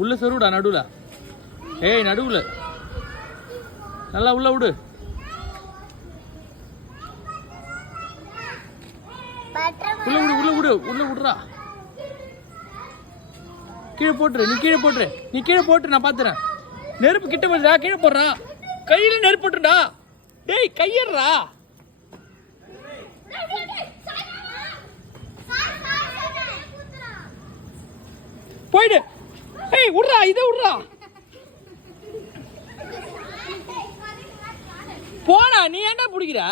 உள்ள சொருவிடா நடுவில். ஏய் நடுவில் நல்லா உள்ள விடு. உள்ள விடு உள்ள விடு உள்ள விடுறா. கீழே போட்டுரு. நீ கீழே போட்டுரு. நீ கீழே போட்டு நான் பார்த்துறேன். நெருப்பு கிட்ட போடுறா. கீழே போடுறா. கையில் நெருப்பு போட்டுடா. டேய் கையறா. போயிடு. ஏய் விடுறா. இதை விடுறா. போடா. நீ ஏன்டா பிடிக்கிற?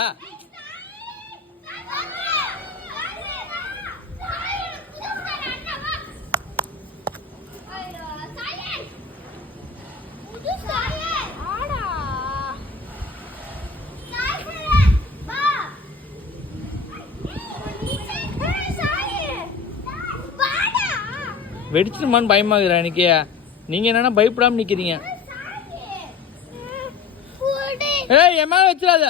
வெடிச்சிருமான்னு பயமாகுறா எனக்கு. நீங்க என்னன்னா பயப்படாம நிக்கிறீங்க. ஏய் என் மேல வச்சிடாத.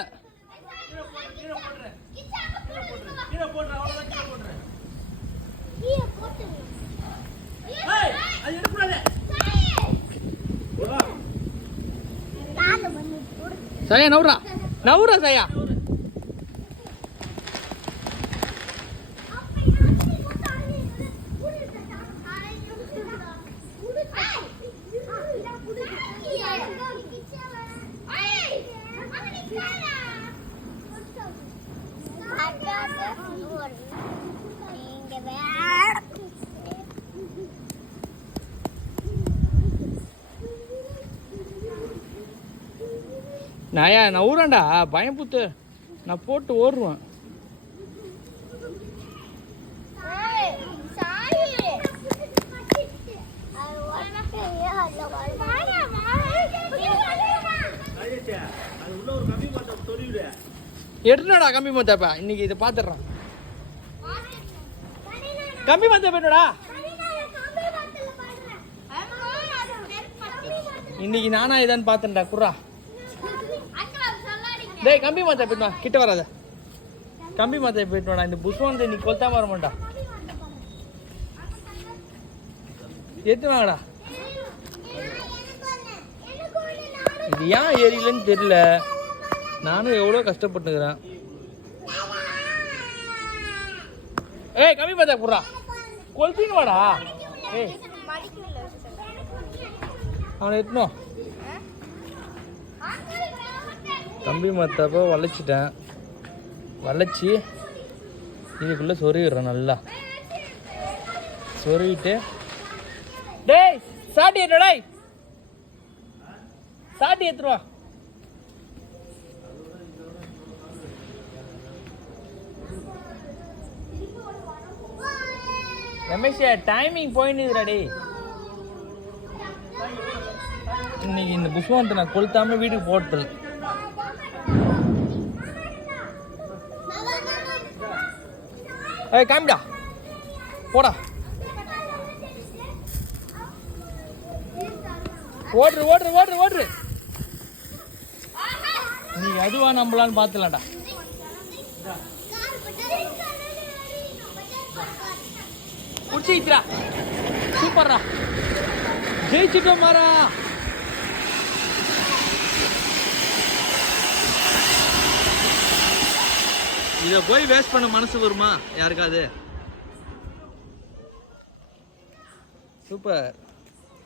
சயா நவுரா நவுரா சயா. நாயா நான் ஊறான்டா பயம் புத்து. நான் போட்டு ஓடுவேன். எடுத்துடா கம்பி மத்தாப்பா. இன்னைக்கு இதை பாத்துடுறான். கம்பி மத்தாப்பா என்னடா இன்னைக்கு நானா இதான்னு பாத்துடா. குர்ரா. டேய் கம்பி மாத்தா போயிட்டு வா. கிட்ட வராத. கம்பி மாத்தா போயிட்டு வாடா. இந்த புஷ்வானத்தை நீ கொளுத்தாம வர மாட்டா. எத்து வாங்கடா. இது ஏன் ஏரியலன்னு தெரியல. நானும் எவ்வளோ கஷ்டப்பட்டுக்கிறேன். ஏய் கம்பி மாத்தா குடுறா. கொளுத்தின்னு வாடா. ஏய் அவனை எத்தணும். கம்பி மத்தாப்போ வளைச்சிட்டேன். வளைச்சி இதுக்குள்ளே சொருவிடுறேன். நல்லா சொருவிட்டு டேய் சாட்டி ஏற்றுடா. சாட்டி ஏற்றுவா. ரமேஷ் டைமிங் போயின்னு. இன்னைக்கு இந்த புஷ்வானத்தை நான் கொளுத்தாம வீட்டுக்கு போட்டுறது. ஏய் காமிடா போடா. ஓடுறு ஓடுறு ஓடுறு ஓடுறு. நீ அதுவா நம்பலான்னு பார்த்துலாம்டா. குடிச்சிக்கிறா. சூப்பர்ரா. ஜெயிச்சிட்டோம் மாறா. இதை போய் வேஸ்ட் பண்ண மனசு வருமா யாருக்காவது? சூப்பர்.